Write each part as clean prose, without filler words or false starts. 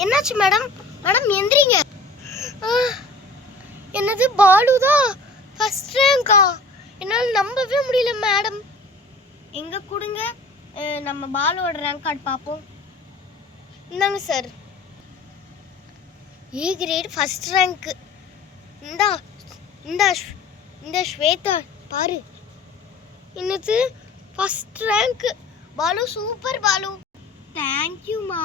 என்னாச்சு madam? Madam எந்திரிங்க. என்னது பாலுதா ஃபர்ஸ்ட் ரேங்கா? என்னால் நம்பவே முடியல மேடம். எங்க கொடுங்க, நம்ம பாலுவோட ரேங்க் கார்டு பார்ப்போம். இந்தாங்க சார், ஏ கிரேட் ஃபர்ஸ்ட் ரேங்க். இந்தா இந்தா இந்த ஸ்வேதா பாரு, என்னது first rank. Balu super Balu, தேங்க்யூமா.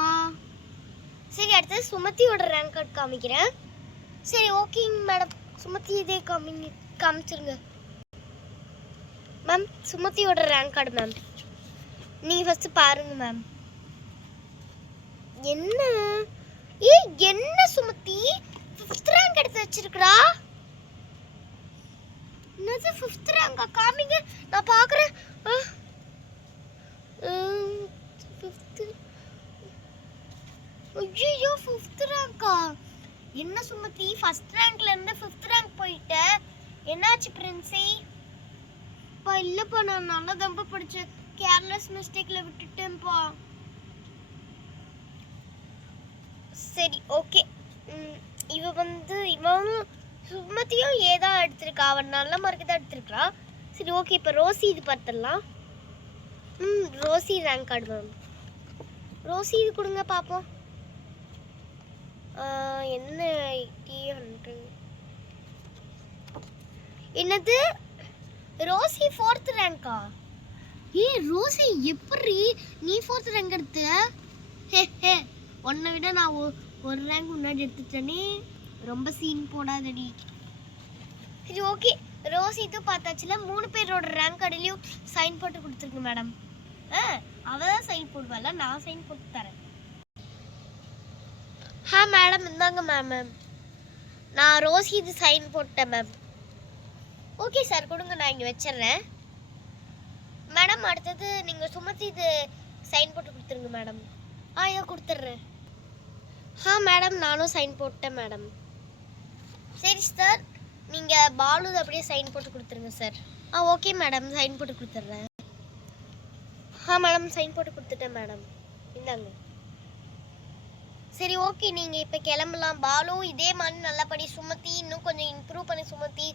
சரி, அடுத்தது சுமதியோட ரேங்க் கார்டு காமிக்கிறேன். சரி ஓகேங்க மேடம், சுமதி இதே காமிச்சிருங்க மேம். சுமதியோட ரேங்க் கார்டு மேம், நீங்கள் ஃபஸ்ட்டு பாருங்க மேம். என்ன என்ன சுமதி ஃபிஃப்த் ரேங்க் எடுத்து வச்சிருக்கா? என்னது ஃபிஃப்த் ரேங்கா? காமிங்க, நான் பார்க்குறேன். ஐயோ, ஃபிஃப்த் ரேங்கா? என்ன சுமதி, ஃபர்ஸ்ட் ரேங்க்ல இருந்து ஃபிஃப்த் ரேங்க் போயிட்ட, என்னாச்சு பிரின்சி? இல்லப்பா, நான் நல்லா தம்ப படிச்சேன், கேர்லெஸ் மிஸ்டேக்ல விட்டுட்டேன்ப்பா. சரி ஓகே, இவன் சுமதியும் ஏதா எடுத்திருக்கா, அவன் நல்ல மார்க் தான் எடுத்திருக்கா. சரி ஓகே, இப்போ ரோசி இது பார்த்துடலாம். Rosie rank card ma'am. Rosie இது கொடுங்க பார்ப்போம். என்ன 80 என்னது ரோசி ஃபோர்த் ரேங்கா? ரோசி எப்படி நீ ஃபோர்த் ரேங்க் எடுத்த? ஹே, உன்னை விட நான் ஒரு ரேங்க் முன்னாடி எடுத்துட்டேனே, ரொம்ப சீன் போடாதடி. சரி ஓகே, ரோசி இது பார்த்தாச்சுல, 3 பேரோட ரேங்க் கார்டுலையும் சைன் போட்டு கொடுத்துருக்கு மேடம். அவ தான் சைன் போடுவாள், நான் சைன் போட்டு தரேன். மேடம் இந்தாங்க மேம், நான் ரோசி இது சைன் போட்டேன் மேம். ஓகே சார், கொடுங்க, நான் இங்கே வச்சிடுறேன் மேடம். அடுத்தது நீங்கள் சுமதி இது சைன் போட்டு கொடுத்துருங்க மேடம். இதை கொடுத்துட்றேன். மேடம் நானும் சைன் போட்டேன் மேடம். சரி சார், நீங்கள் பாலு அப்படியே சைன் போட்டு கொடுத்துருங்க சார். ஓகே மேடம், சைன் போட்டு கொடுத்துட்றேன். மேடம் சைன் போட்டு கொடுத்துட்டேன் மேடம், இந்தாங்க. சரி ஓகே, நீங்கள் இப்போ கிளம்பலாம். பாலு இதே மாதிரி நல்லா படி, சுமதி இன்னும் கொஞ்சம் இம்ப்ரூவ் பண்ணி, சுமதி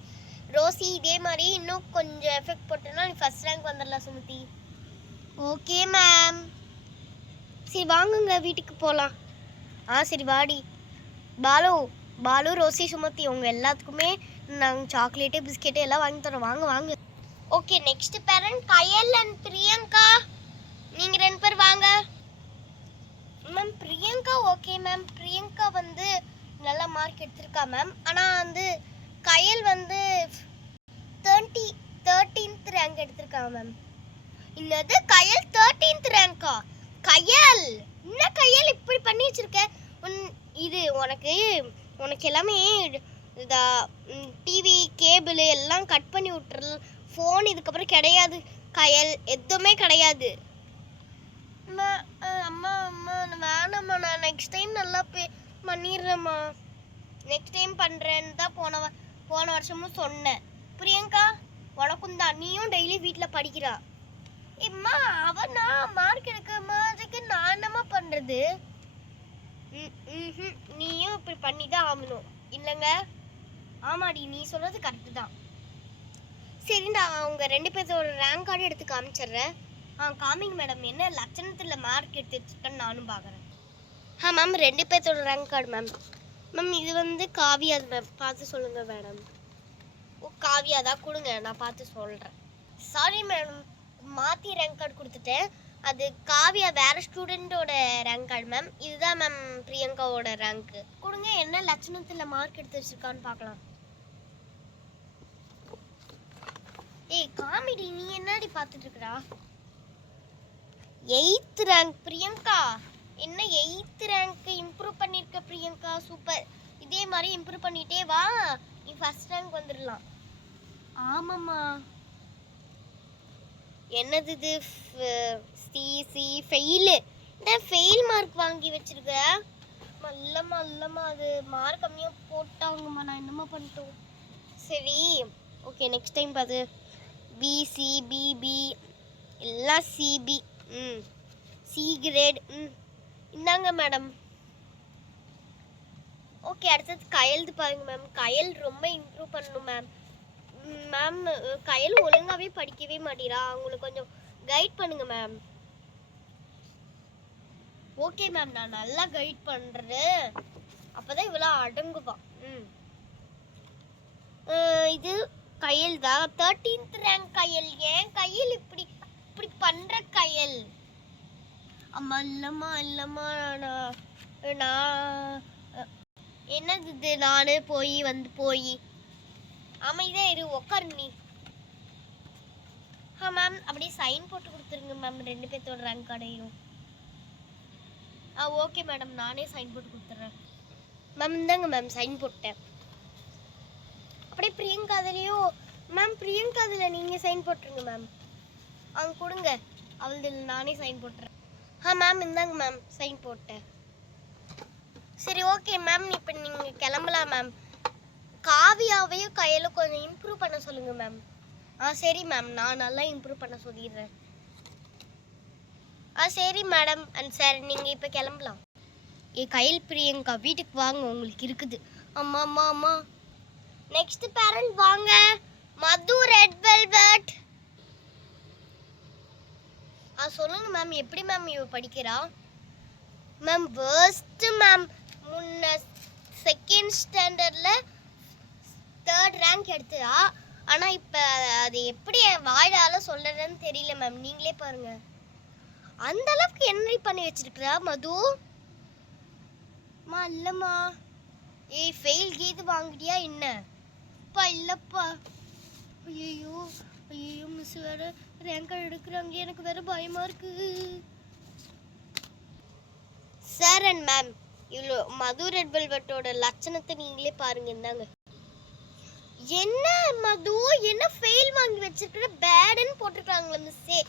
ரோசி இதே மாதிரி இன்னும் கொஞ்சம் எஃபெக்ட் போட்டோன்னா நீ ஃபர்ஸ்ட் ரேங்க் வந்துடலாம் சுமதி. Okay ma'am. சரி வாங்குங்க, வீட்டுக்கு போகலாம். சரி வாடி. பாலு ரோசி சுமதி உங்கள் எல்லாத்துக்குமே நாங்கள் சாக்லேட்டு பிஸ்கெட்டு எல்லாம் வாங்கி தரோம், வாங்க. Okay, next parent Kayal and Priyanka, நீங்கள் 2 பேர் வாங்க ma'am. Priyanka okay ma'am, Priyanka நல்ல மார்க் எடுத்திருக்கா மேம். ஆனால் கயல் 13th ரேங்க் எடுத்திருக்காங்க மேம். இல்லது கயல் 13th ரேங்கா? கயல் என்ன கயல் இப்படி பண்ணி வச்சிருக்க? இது உனக்கு எல்லாமே டிவி கேபிள் எல்லாம் கட் பண்ணி விட்டுரு. ஃபோன் இதுக்கப்புறம் கிடையாது கயல், எதுவுமே கிடையாது. அம்மா வேணாம்மா, நான் நெக்ஸ்ட் டைம் நல்லா பண்ணிடுறேம்மா. நெக்ஸ்ட் டைம் பண்ணுறேன்னு தான் போன வருஷமும் சொன்னேன். பிரியங்கா உனக்கும் தான், நீயும் டெய்லி வீட்டில் படிக்கிறா. இம்மா அவனா மார்க் எடுக்கமா, அதுக்கு நான் என்னம்மா பண்ணுறது? நீயும் இப்படி பண்ணி தான் ஆகணும் இல்லைங்க? ஆமாடி, நீ சொல்கிறது கரெக்டு தான். சரி, நான் அவங்க 2 பேர்த்தோட ரேங்க் கார்டு எடுத்து காமிச்சிடுறேன். காமிங்க மேடம், என்ன லட்சணத்தில் மார்க் எடுத்துருக்கேன்னு நானும் பார்க்குறேன். மேம் 2 பேர்த்தோட ரேங்க் கார்டு மேம். இது காவியா மேம், பார்த்து சொல்லுங்கள் மேடம். காவியா தான், கொடுங்க, நான் பார்த்து சொல்கிறேன். சாரி மேடம், மாற்றி ரேங்க் கார்டு கொடுத்துட்டேன். அது காவியா வேறு ஸ்டூடெண்ட்டோட ரேங்க் கார்டு மேம். இதுதான் மேம் பிரியங்காவோட ரேங்க்கு. கொடுங்க, என்ன லட்சணத்தில் மார்க் எடுத்து வச்சிருக்கான்னு பார்க்கலாம். காமெடி, நீ என்னடி பார்த்துட்டு இருக்கா? 8th rank Priyanka. என்ன 8th ரேங்க் இம்ப்ரூவ் பண்ணியிருக்க பிரியங்கா, சூப்பர். இதே மாதிரி இம்ப்ரூவ் பண்ணிட்டே வா, நீ ஃபர்ஸ்ட் ரேங்க் வந்துடலாம். ஆமாம்மா. என்னது இது சிசி ஃபெயிலு? ஃபெயில் மார்க் வாங்கி வச்சிருக்க. இல்லைம்மா அது மார்க் கம்மியாக போட்டாங்கம்மா, நான் என்னம்மா பண்ணிட்டோம். சரி ஓகே, நெக்ஸ்ட் டைம் பார்த்து பிசி பிபி எல்லாம் சிபி சி கிரேட். இந்தாங்க மேடம். ஓகே, அடுத்தது கயல்து பாருங்க மேம். கயல் ரொம்ப இம்ப்ரூவ் பண்ணணும் மேம். மேம் கயல் ஒழுங்காவே படிக்கவே மாட்டேறா, அவங்களுக்கு கொஞ்சம் கைட் பண்ணுங்க மேம். ஓகே மேம், நான் நல்லா கைட் பண்றேன், அப்பதான் இவ்வளோ அடங்குவா. இது கயல் தான் 13th ரேங்க் கயல். ஏன் கயல் இப்படி இப்படி பண்ற கயல்? அம்மா இல்லம்மா இல்லம்மா, நான் என்னது இது, நானே போய் வந்து போய் அமைதியா இரு, உட்காரு நீ. மேம் அப்படியே சைன் போட்டு கொடுத்துருங்க மேம், 2 பேர்த்தோட ரேங்க் கார்டையும். ஓகே மேடம், நானே சைன் போட்டு கொடுத்துட்றேன் மேம். இந்தாங்க மேம், சைன் போட்டேன். அப்படியே பிரியங்கா அதுலேயும் மேம், பிரியங்கா அதில் நீங்கள் சைன் போட்டுருங்க மேம். அவங்க கொடுங்க, அவளதில் நானே சைன் போட்டுறேன். மேம் இந்தாங்க மேம், சைன் போட்டேன். சரி ஓகே மேம், இப்போ நீங்கள் கிளம்பலாம் மேம். காவியாவையும் கையில் கொஞ்சம் இம்ப்ரூவ் பண்ண சொல்லுங்கள் மேம். சரி மேம், நான் நல்லா இம்ப்ரூவ் பண்ண சொல்லிடுறேன். சரி மேடம் அண்ட் சார், நீங்கள் இப்போ கிளம்பலாம். கையில் பிரியங்கா வீட்டுக்கு வாங்க, உங்களுக்கு இருக்குது. அம்மா அம்மா அம்மா. நெக்ஸ்ட் பேரண்ட் வாங்க, மது ரெட் வெல்வெட். சொல்லுங்க மேம், எப்படி மேம் இவ படிக்கிறா? மேம் வேர்ஸ்ட் மேம், முன்ன செகண்ட் ஸ்டாண்டர்ட்ல 3rd ரேங்க் எடுத்தா, ஆனா இப்ப அது எப்படி வாயால சொல்றதுன்னு தெரியல மேம், நீங்களே பாருங்க. அந்த அளவுக்கு என்ன பண்ணி வச்சிருக்கா மது? இல்லம்மா. ஃபெயில் கீது வாங்கிட்டியா என்ன? இல்லப்பா. ஐயோ ஐயோ, மிஸ் வேற ரேங்க் எடுக்கிறாங்க, எனக்கு வேற பயமா இருக்கு. சார் அண்ட் மேம், இவ்வளோ மது ரெட் வெல்வெட்டோட லட்சணத்தை நீங்களே பாருங்க. இந்தாங்க. என்ன மது, என்ன ஃபெயில் வாங்கி வச்சிருக்கிற, பேடுன்னு போட்டிருக்காங்களே மிஸ்ஸே,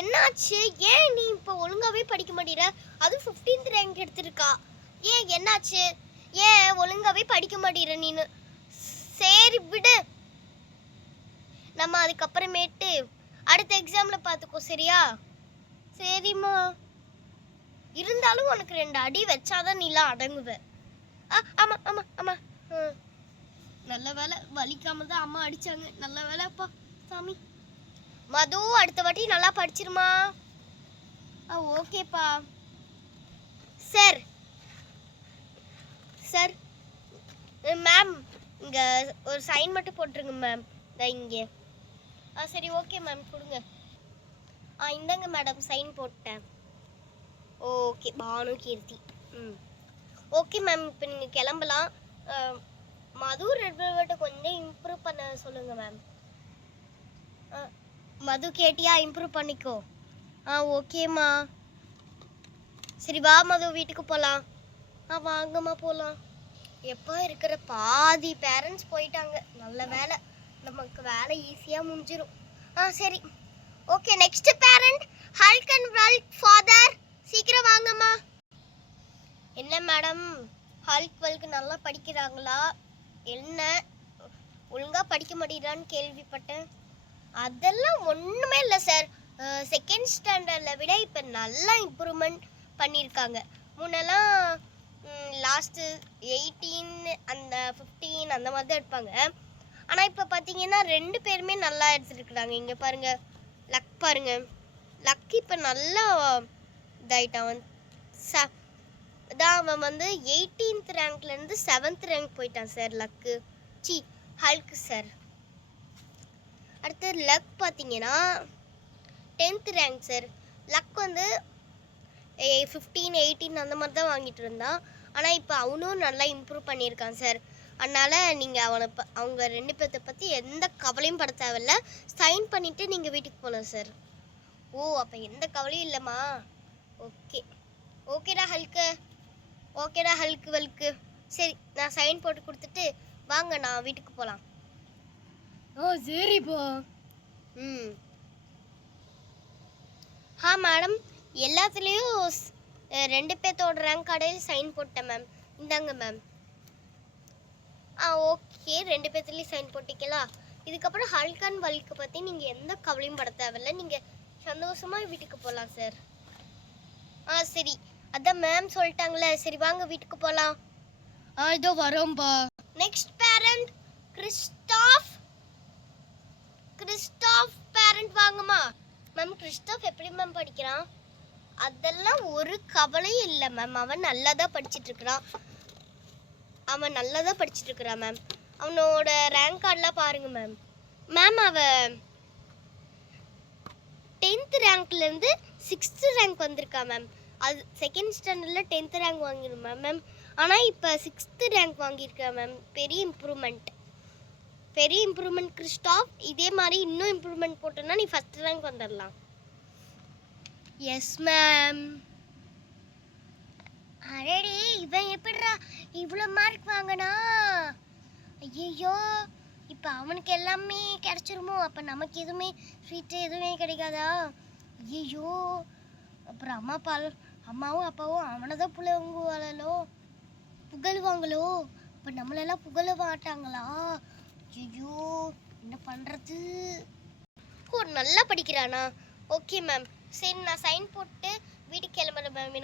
என்னாச்சு? ஏன் நீ இப்போ ஒழுங்காவே படிக்க மாட்டேற? அதுவும் 15th ரேங்க் எடுத்திருக்கா, ஏன் என்னாச்சு? ஏன் ஒழுங்காவே படிக்க மாட்டேற நீனு? சரி விடு, நம்ம அதுக்கப்புறமேட்டு அடுத்த எக்ஸாம்ல பார்த்துக்கோ, சரியா? சரிம்மா. இருந்தாலும் உனக்கு 2 அடி வச்சாதான் நீலாம் அடங்குவ. ஆமா ஆமா ஆமா. நல்ல வேலை வலிக்காம தான் அம்மா அடிச்சாங்க, நல்ல வேலைப்பா சாமி. மது அடுத்த வாட்டி நல்லா படிச்சிருமா? ஓகேப்பா. சார் சார் மேம், இங்கே ஒரு சைன் மட்டும் போட்டுருங்க மேம், இங்கே. சரி ஓகே மேம், கொடுங்க. இந்தாங்க மேடம், சைன் போட்டேன். ஓகே, பானு கீர்த்தி. ஓகே மேம், இப்போ நீங்கள் கிளம்பலாம். மது ரெட் வெல்வெட்டை கொஞ்சம் இம்ப்ரூவ் பண்ண சொல்லுங்கள் மேம். மது கேட்டியா? இம்ப்ரூவ் பண்ணிக்கோ. ஓகேம்மா. சரி வா மது, வீட்டுக்கு போகலாம். வாங்கம்மா போகலாம். எப்போ இருக்கிற பாதி பேரண்ட்ஸ் போயிட்டாங்க, நல்ல வேலை, நமக்கு வேலை ஈஸியாக முடிஞ்சிடும். சரி okay. Next parent Hulk and வல்க் ஃபாதர், சீக்கிரம் வாங்கம்மா. என்ன மேடம், ஹல்க் வல்க் நல்லா படிக்கிறாங்களா என்ன? ஒழுங்காக படிக்க மாட்டேங்கிறான்னு கேள்விப்பட்டேன். அதெல்லாம் ஒன்றுமே இல்லை சார், செகண்ட் ஸ்டாண்டர்டில் விட இப்போ நல்லா இம்ப்ரூவ்மெண்ட் பண்ணியிருக்காங்க. முன்னெல்லாம் லாஸ்ட்டு 18 அந்த 15 அந்த மாதிரி தான் எடுப்பாங்க, ஆனால் இப்போ பார்த்தீங்கன்னா 2 பேருமே நல்லா எடுத்துருக்குறாங்க. இங்கே பாருங்கள், லக் பாருங்கள், லக் இப்போ நல்லா இதாயிட்டான். அவன் வந்து 18th ரேங்க்லேருந்து 7th ரேங்க் போயிட்டான் சார், லக்கு ஹல்க் சார். அடுத்து லக் பார்த்தீங்கன்னா 10th ரேங்க் சார். லக் வந்து 15 18 அந்த மாதிரி தான் வாங்கிட்டு இருந்தான், ஆனால் இப்போ அவனும் நல்லா இம்ப்ரூவ் பண்ணியிருக்கான் சார். அதனால் நீங்கள் அவங்க 2 பேர்த்த பற்றி எந்த கவலையும் பட தேவையில்ல, சைன் பண்ணிவிட்டு நீங்கள் வீட்டுக்கு போகலாம் சார். அப்போ எந்த கவலையும் இல்லைம்மா. ஓகேடா ஹல்க்கு, ஓகேடா ஹல்க்கு வல்க்கு. சரி, நான் சைன் போட்டு கொடுத்துட்டு வாங்க, நான் வீட்டுக்கு போகலாம். சரிப்பா. மேடம், எல்லாத்துலேயும் 2 பேர்த்தோட ரேங்க் கார்டையும் சைன் போட்டேன் மேம், இந்தாங்க மேம். ஓகே, 2 பேர்த்துலேயும் சைன் போட்டிக்கலாம். இதுக்கப்புறம் ஹல்க் அண்ட் வல்க்கு பற்றி நீங்கள் எந்த கவலையும் பட தேவையில்ல, நீங்கள் சந்தோஷமாக வீட்டுக்கு போகலாம் சார். சரி, அதான் மேம் சொல்லிட்டாங்களே, சரி வாங்க வீட்டுக்கு போகலாம். இதோ வரோம்பா. Next parent Christoph. Christoph parent வாங்கம்மா. மேம் கிறிஸ்டாஃப் எப்படி மேம் படிக்கிறான்? அதெல்லாம் ஒரு கவலையும் இல்லை மேம். அவன் நல்லா தான் படிச்சுட்டு இருக்கிறான். மேம். அவனோட ரேங்க் கார்டெலாம் பாருங்க மேம். மேம் அவன் 10th ரேங்க்லேருந்து 6th ரேங்க் வந்திருக்கா மேம். அது செகண்ட் ஸ்டாண்டர்டில் 10th ரேங்க் வாங்கிருந்தேன் மேம். ஆனால் இப்போ 6th ரேங்க் வாங்கியிருக்கேன் மேம். பெரிய இம்ப்ரூவ்மெண்ட் கிறிஸ்டாஃப். இதே மாதிரி இன்னும் இம்ப்ரூவ்மெண்ட் போட்டோன்னா நீ ஃபஸ்ட் ரேங்க் வந்துடலாம். Yes ma'am. அரடி இவன் எப்படிடா இவ்வளோ மார்க் வாங்கினா? ஐயோ, இப்போ அவனுக்கு எல்லாமே கிடைச்சிருமோ? அப்போ நமக்கு எதுவுமே ஸ்வீட்டு எதுவுமே கிடைக்காதா? ஐயோ, அப்புறம் அம்மாவும் அப்பாவும் அவனை தான் புகழுவாங்களோ? இப்போ நம்மளெல்லாம் புகழ மாட்டாங்களா? ஐயோ, என்ன பண்ணுறது? ஓ, நல்லா படிக்கிறானா? Okay ma'am. சரி, நான் சைன் போட்டு வீட்டுக்கு கிளம்புறேன் மேம்.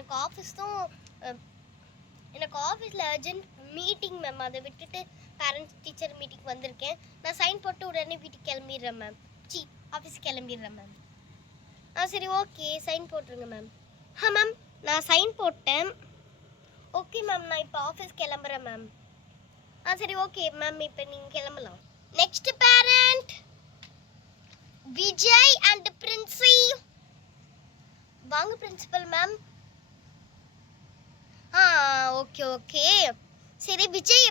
எனக்கு ஆஃபீஸில் அர்ஜென்ட் மீட்டிங் மேம். அதை விட்டுட்டு பேரண்ட்ஸ் டீச்சர் மீட்டிங் வந்திருக்கேன். நான் சைன் போட்டு உடனே வீட்டுக்கு கிளம்பிடுறேன் மேம். ஆஃபீஸுக்கு கிளம்பிடுறேன் மேம். சரி, ஓகே, சைன் போட்டுருங்க மேம். மேம் நான் சைன் போட்டேன். ஓகே மேம், நான் இப்போ ஆஃபீஸ் கிளம்புறேன் மேம். சரி, ஓகே மேம், இப்போ நீங்கள் கிளம்பலாம். Next parent Vijay and Princy. வாங்க பிரின்சிபல் மேம். ஓகே. சரி, விஜய்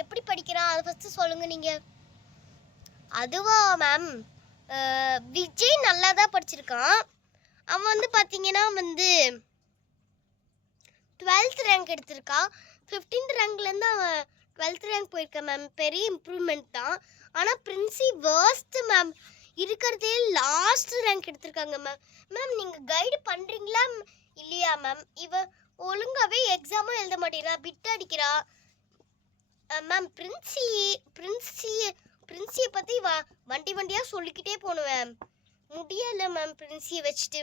எப்படி படிக்கிறான் அதை ஃபஸ்ட்டு சொல்லுங்கள் நீங்கள். அதுவா மேம், விஜய் நல்லா தான் படிச்சிருக்கான். அவன் வந்து பார்த்தீங்கன்னா 12th ரேங்க் எடுத்திருக்கான். 15th ரேங்க்லேருந்து அவன் 12th ரேங்க் போயிருக்கான் மேம். பெரிய இம்ப்ரூவ்மெண்ட் தான். ஆனால் பிரின்சி வேர்ஸ்ட் மேம். இருக்கிறதே லாஸ்ட் ரேங்க் எடுத்திருக்காங்க மேம். மேம் நீங்கள் கைடு பண்ணுறீங்களா இல்லையா மேம்? இவன் ஒழுங்காகவே எக்ஸாமும் எழுத மாட்டேங்கிறா, பிட் அடிக்கிறா மேம். பிரின்சியை பற்றி வண்டியாக சொல்லிக்கிட்டே போனுவேன். முடியலை மேம் பிரின்சியை வச்சுட்டு.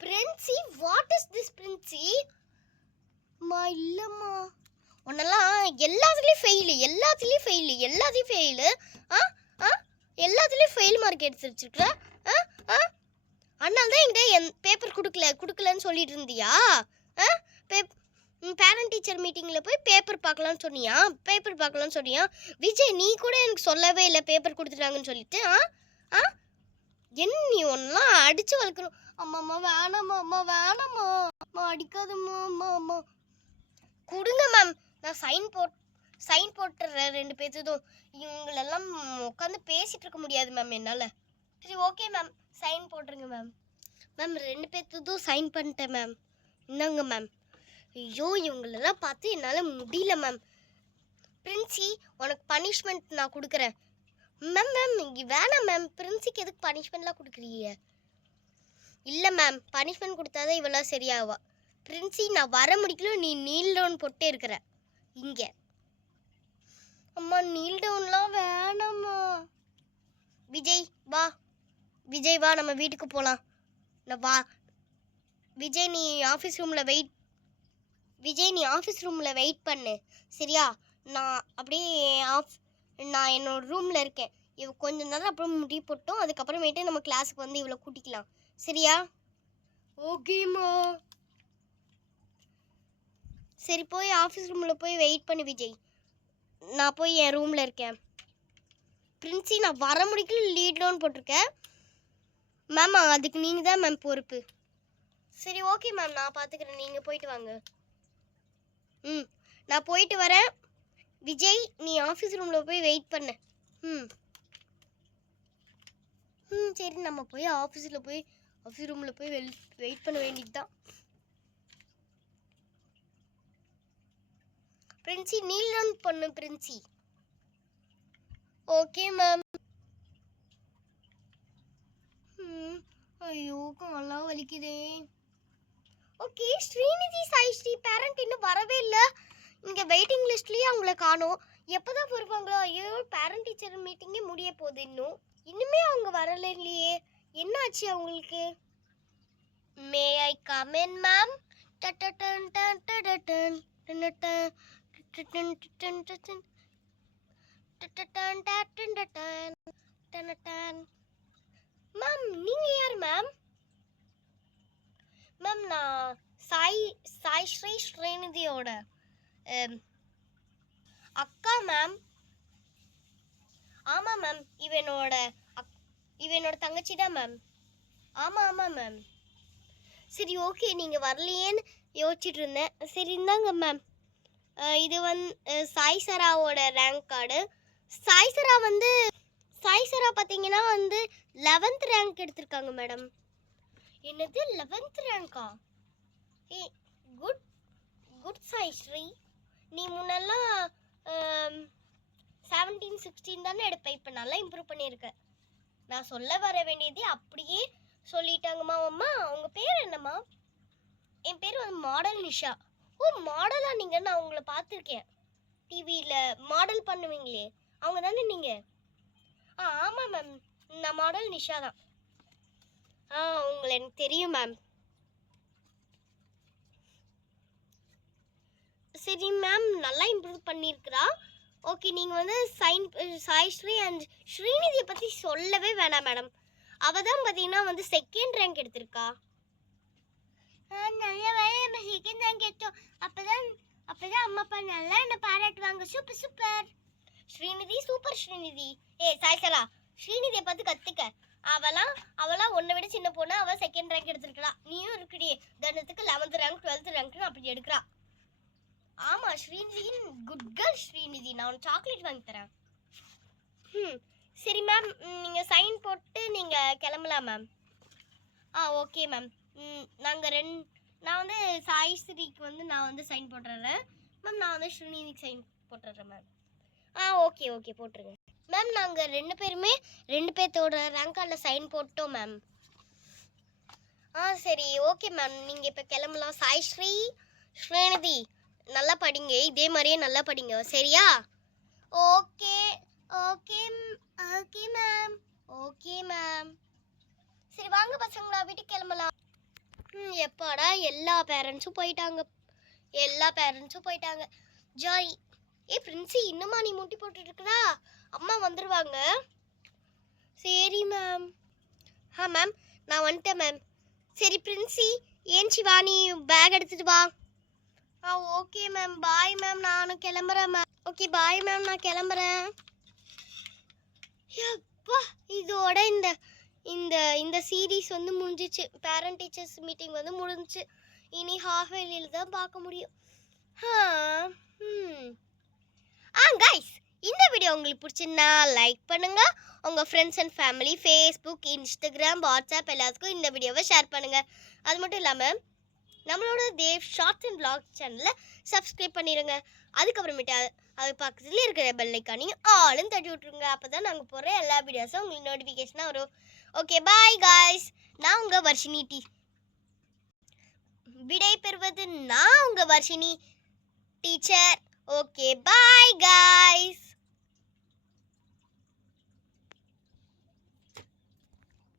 Princy, what is this Princy? இல்லைம்மா, உன்னெல்லாம் எல்லாத்துலேயும் ஃபெயில் மார்க் எடுத்து வச்சிருக்கிற. அதனால தான் என்கிட்ட பேப்பர் கொடுக்கலன்னு சொல்லிட்டு இருந்தியா? பேரண்ட் டீச்சர் மீட்டிங்கில் போய் பேப்பர் பார்க்கலான்னு சொன்னியா? விஜய், நீ கூட எனக்கு சொல்லவே இல்லை பேப்பர் கொடுத்துட்டாங்கன்னு சொல்லிட்டு. என்ன நீ ஒன்றெலாம் அடித்து வளர்க்கணும். அம்மா வேணாம்மா, அடிக்காதம்மா. கொடுங்க மேம், நான் சைன் போட்டுறேன் 2 பேர்த்ததும். இவங்களெல்லாம் உட்காந்து பேசிகிட்டு இருக்க முடியாது மேம் என்னால். சரி, ஓகே மேம், சைன் போட்டுருங்க மேம். 2 பேர்த்ததும் சைன் பண்ணிட்டேன் மேம். இந்தாங்க மேம். ஐயோ, இவங்களெல்லாம் பார்த்து என்னால் முடியல மேம். பிரின்சி, உனக்கு பனிஷ்மெண்ட் நான் கொடுக்குறேன் மேம். இங்கே வேணாம் மேம். பிரின்சிக்கு எதுக்கு பனிஷ்மெண்ட்லாம் கொடுக்குறீங்க? இல்லை மேம், பனிஷ்மெண்ட் கொடுத்தாதான் இவெல்லாம் சரியாவா. பிரின்சி, நான் வர முடிக்கல, நீ நீல் டவுன் போட்டே இருக்கிற இங்கே. அம்மா, நீல் டவுன்லாம் வேணாம்மா. விஜய் வா, நம்ம வீட்டுக்கு போகலாம். வா விஜய், நீ ஆஃபீஸ் ரூமில் வெயிட் பண்ணு, சரியா? நான் என்னோட ரூமில் இருக்கேன். கொஞ்ச நேரம் அப்புறம் முடி போட்டோம், அதுக்கப்புறமேட்டு நம்ம கிளாஸுக்கு வந்து இவ்வளோ கூட்டிக்கலாம், சரியா? ஓகேம்மா. சரி, போய் ஆஃபீஸ் ரூமில் போய் வெயிட் பண்ணு விஜய். நான் போய் என் ரூமில் இருக்கேன். பிரின்சி, நான் வர முடிக்கல, லீட் டவுன் போட்டிருக்கேன் மேம். அதுக்கு நீங்கள் தான் மேம் பொறுப்பு. சரி, ஓகே மேம், நான் பார்த்துக்கிறேன். நீங்கள் போயிட்டு வாங்க. நான் போயிட்டு வரேன். விஜய், நீ ஆஃபீஸ் ரூமில் போய் வெயிட் பண்ணு. சரி, நம்ம போய் ஆஃபீஸ் ரூமில் போய் வெயிட் பண்ண வேண்டியது தான். பிரின்சி, நீல் டவுன் பண்ணு பிரின்சி. Okay ma'am. ஐயோ, காலெல்லாம் வலிக்குதே. ஓகே, ஸ்ரீநிதி சாய்ஸ்ரீ பேரண்ட் இன்னும் வரவே இல்லை. இங்கே வெயிட்டிங் லிஸ்ட்லேயே அவங்கள காணோம். எப்போ தான் வருவாங்களோ? ஐயோ, பேரண்ட் டீச்சர் மீட்டிங்கே முடிய போகுது. இன்னுமே அவங்க வரல இல்லையே. என்ன ஆச்சு அவங்களுக்கு? May I come in ma'am? Ma'am நீங்க யார் மேம்? மேம் நான் சாய் ஸ்ரீ ஸ்ரீநிதியோட அக்கா மேம். ஆமா மேம், இவனோட தங்கச்சி தான் மேம். ஆமா மேம். சரி ஓகே, நீங்கள் வரலையேன்னு யோசிச்சுட்டு இருந்தேன். சரி இந்தாங்க மேம், இது சாய் சராவோட ரேங்க் கார்டு. சாய் சரா பார்த்தீங்கன்னா 11th ரேங்க் எடுத்திருக்காங்க மேடம். என்னது 11th ரேங்கா? ஏ குட் குட் சாய் ஸ்ரீ. நீ முன்னெல்லாம் 17 16 தானே எடுப்பேன். இப்போ நல்லா இம்ப்ரூவ் பண்ணியிருக்க. நான் சொல்ல வர வேண்டியது அப்படியே சொல்லிட்டாங்கம்மா. அம்மா உங்கள் பேர் என்னம்மா? என் பேர் மாடல் நிஷா. ஓ மாடலா நீங்கள்? நான் உங்களை பார்த்துருக்கேன் டிவியில் மாடல் பண்ணுவீங்களே, அவங்க தானே நீங்கள்? ஆமாம் மேம், நான் மாடல் நிஷா தான். உங்களை எனக்கு தெரியும் மேம். சரி மேம், நல்லா இம்ப்ரூவ் பண்ணியிருக்கிறா. ஓகே, நீங்கள் சாய் ஸ்ரீ அண்ட் ஸ்ரீநிதியை பற்றி சொல்லவே வேணாம் மேடம். அவள் தான் பார்த்தீங்கன்னா 2nd ரேங்க் எடுத்திருக்கா. நல்ல வேலை நம்ம 2nd ரேங்க் எடுத்தோம். அப்போதான் அம்மா அப்பா நல்லா என்னை பாராட்டுவாங்க. Super super Srinidhi, super Srinidhi. Sai சரா, ஸ்ரீநிதியை பார்த்து கற்றுக்க. அவளா உன்னை விட சின்ன பொண்ணு. அவள் 2nd ரேங்க் எடுத்திருக்கிறா. நீயும் இருக்கிறியே தனத்துக்கு 11th ரேங்க் 12th ரேங்க்னு அப்படி எடுக்கிறா. ஆமாம், ஸ்ரீநிதியின் குட் கேர்ள் ஸ்ரீநிதி. நான் உனக்கு சாக்லேட் வாங்கி தரேன். சரி மேம், நீங்கள் சைன் போட்டு நீங்கள் கிளம்பலாம் மேம். Okay ma'am. நான் சாய் ஸ்ரீக்கு நான் சைன் போட்டுறேன் மேம். நான் ஸ்ரீநிதிக்கு சைன் போட்டுறேன் மேம். ஓகே போட்டுருங்க மேம். நாங்கள் 2 பேர்த்தோட ரேங்க் கார்டில் சைன் போட்டோம் மேம். சரி ஓகே மேம், நீங்கள் இப்போ கிளம்பலாம். சாய் ஸ்ரீநிதி நல்லா படிங்க, இதே மாதிரியே நல்லா படிங்க சரியா? Okay ma'am. சரி வாங்க பசங்களா, வீட்டுக்கு கிளம்பலாம். எப்பாடா எல்லா பேரண்ட்ஸும் போயிட்டாங்க. ஜாய். பிரின்சி, இன்னுமா நீ முட்டி போட்டுட்டு இருக்கா? அம்மா வந்துடுவாங்க. சரி மேம். மேம் நான் வந்துட்டேன் மேம். சரி பிரின்சி, ஏஞ்சி வா, நீ பேக் எடுத்துட்டு வா. Okay ma'am. பாய் மேம், நானும் கிளம்புறேன் மேம். ஓகே பாய் மேம், நான் கிளம்புறேன். அப்பா, இதோட இந்த சீரீஸ் முடிஞ்சிச்சு. பேரண்ட் டீச்சர்ஸ் மீட்டிங் முடிஞ்சிச்சு. இனி ஹாஃப் வேலியில் தான் பார்க்க முடியும். கைஸ், இந்த வீடியோ உங்களுக்கு பிடிச்சிருந்தா லைக் பண்ணுங்க. உங்கள் friends and family, Facebook, Instagram, WhatsApp எல்லாத்துக்கும் இந்த வீடியோவை ஷேர் பண்ணுங்க. அது மட்டும் இல்லாமல் நம்மளோட தேவ் ஷார்ட்ஸ் அண்ட் vlogs சேனலை சப்ஸ்கிரைப் பண்ணிடுங்க. அதுக்கப்புறமேட்டு அது பக்கத்தில் இருக்கிற பெல் ஐக்கானையும் ஆளும் தட்டி விட்ருங்க. அப்போ தான் நாங்கள் போடுற எல்லா வீடியோஸும் உங்களுக்கு நோட்டிஃபிகேஷனாக வரும். Okay bye guys. நான் உங்கள் வர்ஷினி விடை பெறுவது நான் உங்கள் Varshini teacher. Okay bye guys.